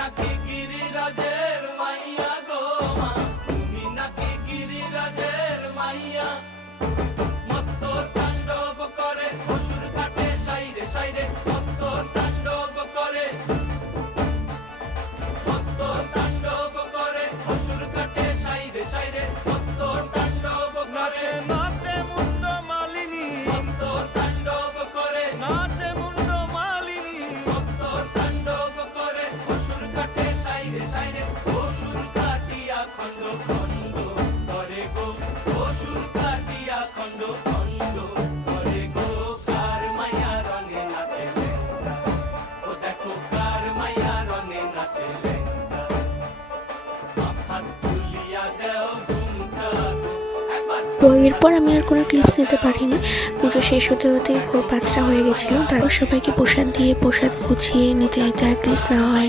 নাকি গিরিরাজের মাইয়া গো মা, তুমি নাকি গিরিরাজের মাইয়া। মত্ত তাণ্ডব করে অসুর ঘাটে সাইরে সাইরে, মত্ত তাণ্ডব করে, মত্ত তাণ্ডব করে অসুর ঘাটে সাইরে সাইরে, মত্ত তাণ্ডব করে। নাচে মুন্ড মালিনী, মত্ত তাণ্ডব করে, নাচে মুন্ড মালিনী, মত্ত তাণ্ডব করে অসুর ঘাটে সাইরে সাইরে। অসুর কাটিয়া খণ্ড খণ্ড করে গো, অসুর কাটিয়া খণ্ড খণ্ড করে গো। কার মায়া রঙে নাচে লেঙ্গা, ও দেখো কার মায়া রঙে নাচে লেঙ্গা। হাত তুলিয়া দেও ঘুমটা গো, একবার। তো এরপর আমি আর কোনো ক্লিপস নিতে পারিনি। পুজো শেষ হতে হতে ভোর 5টা হয়ে গেছিলো। তারপর সবাইকে প্রসাদ দিয়ে প্রসাদ গুছিয়ে নিতে নিতে আর ক্লিপস নেওয়া হয়নি।